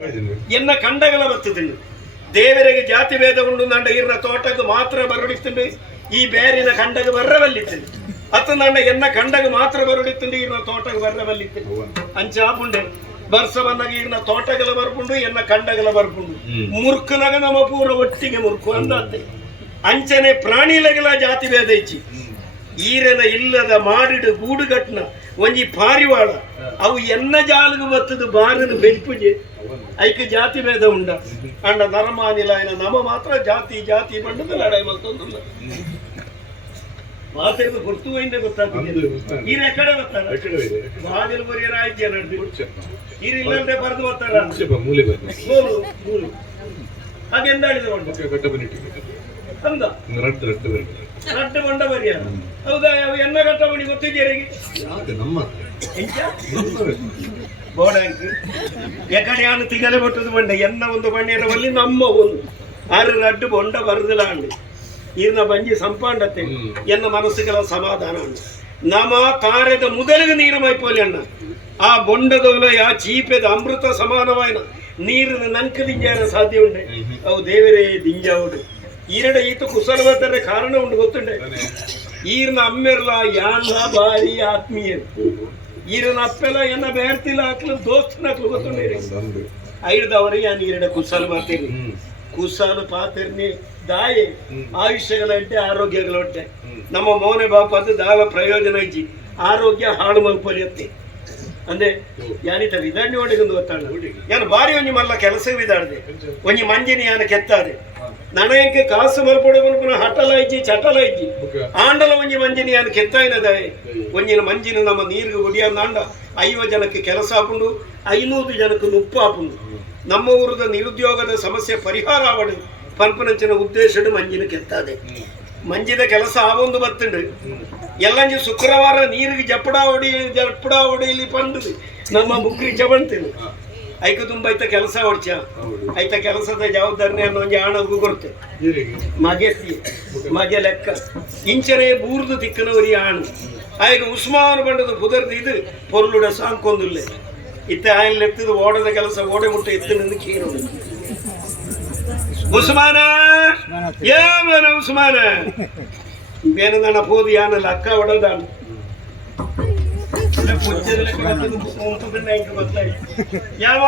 ಎನ್ನ ಕಂಡಗಲ ಬರ್ತದೆ ದೇವರಿಗೆ ಜಾತಿ ಭೇದ ಉಂಡು ನಂಡ ಇರ್ನ ತೋಟಕ್ಕೆ ಮಾತ್ರ ಬರಡಿಸ್ತಂಡು ಈ ಬೇರಿನ ಕಂಡಗೆ ಬರ್ರವಲ್ಲಿತ್ತಂಡು ಅತ್ತ ನಂಡ ಎನ್ನ ಕಂಡಗೆ ಮಾತ್ರ ಬರಡಿತ್ತಂಡು ಇರ್ನ ತೋಟಕ್ಕೆ ಬರ್ರವಲ್ಲಿತ್ತಂಡು ಅಂಚಾಪುಂಡೆ ಬರ್ಸ ಬಂದಾಗ ಇರ್ನ ತೋಟಗಲ ಬರ್ಪುಂಡು ಎನ್ನ ಕಂಡಗಲ ಬರ್ಪುಂಡು ಮುರ್ಕುನಗ ನಮ್ಮ ಪೂರ ಒಟ್ಟಿಗೆ ಮುರ್ಕು ಅಂದತ್ತೆ ಅಂಚನೆ ಪ್ರಾಣಿಲಗಲ ಜಾತಿ ಭೇದ ಇಚ್ಚಿ ಈರನ ಇಲ್ಲದ ಮಾಡಿಡು ಗೂಡುಗಟ್ನ ಒಂಜಿ ಪಾರಿವಾಳ ಅವು ಎನ್ನ ಜಾಲಗು ಬತ್ತದು ಬಾರನು ಬೆಲ್ಪುಜೆ ಐಕ ಜಾತಿ ಭೇದ ಉಂಡ ಅಂಡ ನರಮಾನಿಲಾಯನ ನಮ ಮಾತ್ರ ಜಾತಿ ಜಾತಿ ಬಂಡದ ಲಡಾಯಿ ಮಲ್ತೊಂದುಲ್ಲ ಮಾತಾಡಿದ ಹೊರತು ಹೋಯಿಂದ ಗೊತ್ತಾಗ್ತದೆ ಈರ ಎಕಡೆ ಬರ್ತಾರ ಬಾದಿಲು ಬರೀ ರಾಜ್ಯ ನಡೆದು ಈರ ಇಲ್ಲಂತೆ ಬರೆದು ಬರ್ತಾರ ಹಾಗೆಂದ ಅಂದ ರಟ್ಟು ಬಂಡ ಬರಿಯ ಹೌದಾ ಯಾವ ಎನ್ನ ಗಟ್ಟ ಬಣಿ ಗೊತ್ತಿದ್ದೀರಿಗೆ ಬೋಡಾಂಕ್ ಎಕಡೆ ಯಾನು ತಿಗಲೆ ಬಟ್ಟದು ಬಂಡ ಎನ್ನ ಒಂದು ಬಣ್ಣಿನ ಬಲ್ಲಿ ನಮ್ಮ ಒಂದು ಆರು ರಡ್ಡು ಬೊಂಡ ಬರದಿಲ್ಲ ಅಂಡು ಈರ್ನ ಬಂಜಿ ಸಂಪಾಂಡತೆ ಎನ್ನ ಮನಸ್ಸುಗಳ ಸಮಾಧಾನ ಅಂಡು ನಮ ತಾರೆದ ಮುದಲಿಗೆ ನೀರು ಮೈಪೋಲಿ ಅಣ್ಣ ಆ ಬೊಂಡದವಲ ಯಾ ಚೀಪೆದ ಅಮೃತ ಸಮಾನವಾಯಿನ ನೀರಿನ ನಂಕ ದಿಂಜಾರ ಸಾಧ್ಯ ಉಂಡೆ ಅವು ದೇವರೇ ದಿಂಜಾವುಡು ಈರಡ ಈತ ಕುಶಲವತ್ತರೆ ಕಾರಣ ಉಂಡು ಗೊತ್ತುಂಡೆ ಈರ್ನ ಅಮ್ಮೆರ್ಲ ಯಾನ್ಲ ಬಾರಿ ಆತ್ಮೀಯ ಈರನ ಅಪ್ಪೆಲ್ಲ ಎನ್ನ ಬೇರ್ತಿಲ್ಲ ಹಾಕ್ಲು ದೋಸ್ತನ ಹಾಕ್ಲು ಗೊತ್ತುಂಡೆ ಐದವರೆ ಯಾನ್ ಈರಡ ಕುಶಲ ಮಾಡ್ತೇನೆ ಕುಶಲ ಪಾತಿರ್ನಿ ದಾಯೆ ಆಯುಷ್ಯಗಳಂಟೆ ಆರೋಗ್ಯಗಳಂಟೆ ನಮ್ಮ ಮೌನ ಬಾಪದ್ದು ದಾಳ ಪ್ರಯೋಜನ ಇಜ್ಜಿ ಆರೋಗ್ಯ ಹಾಳು ಮಲ್ಪೊಲಿಯತ್ತೆ ಅಂದೆ ಯಾನಿತ ವಿಧಾನ ಹೊಡೆಗೊಂದು ಗೊತ್ತಾಡ ಯಾನು ಬಾರಿ ಒಂಜಿ ಮಲ್ಲ ಕೆಲಸ ವಿಧಾಡ್ದೆ ಒಂಜಿ ಮಂಜಿನಿ ಯಾನ ಕೆತ್ತಾದೆ ನನಗೆ ಕಾಸು ಮಲ್ಪೊಡೆ ಮಲ್ಪನ ಹಟಲ ಇಜ್ಜಿ ಚಟಲ ಇಜ್ಜಿ ಆಂಡಲ ಒಂಜಿ ಮಂಜಿನಿ ಯಾನು ಕೆತ್ತಾಯಿನದಾಯೆ ಒಂಜಿನ ಮಂಜಿನ ನಮ್ಮ ನೀರಿಗೆ ಒಡಿಯಾದ ಆಂಡ 50 ಜನಕ್ಕೆ ಕೆಲಸ ಹಾಪುಂಡು 500 ಜನಕ್ಕೆ ನುಪ್ಪು ಹಾಪುಂಡು ನಮ್ಮ ಊರದ ನಿರುದ್ಯೋಗದ ಸಮಸ್ಯೆ ಪರಿಹಾರ ಆವಡು ಪಂಪನಂಚಿನ ಉದ್ದೇಶಡು ಮಂಜಿನ ಕೆತ್ತಾದೆ ಮಂಜಿದ ಕೆಲಸ ಆವೊಂದು ಬತ್ತುಂಡು ಎಲ್ಲಂಜಿ ಶುಕ್ರವಾರ ನೀರಿಗೆ ಜಪ್ಪಡ ಹೊಡಿಲಿ ಪಂಡು ನಮ್ಮ ಮುಕ್ರಿ ಚಬಂತೇನೆ ಐಕ ತುಂಬ ಐತ ಕೆಲಸ ಹೊಡ್ಚ ಐತ ಕೆಲಸದ ಜವಾಬ್ದಾರಿ ಒಂಜಿ ಹಣಗೂ ಕೊಡ್ತೆ ಮಗೆ ಲೆಕ್ಕ ಇಂಚನೆ ಬೂರ್ದು ತಿಕ್ಕನವರಿ ಆಣು ಆಯ್ಕೆ ಉಸ್ಮಾನ್ ಬಂಡದ ಪುದರ್ದು ಇದು ಪೊರ್ಲುಡ ಸಾಂಕೊಂದುಲ್ಲೆ ಇತ್ತ ಆಯಲ್ ಎತ್ತಿದ ಓಡದ ಕೆಲಸ ಓಡೆ ಮುಟ್ಟ ಎತ್ತಿನ ಕೀರು ಉಸ್ಮಾನ ಏನ ಉಸ್ಮಾನ ಬೇನದಣ್ಣ ಪೋದು ಯಾನಲ್ಲ ಅಕ್ಕ ಹೊಡೋದಾನು ಯಾವ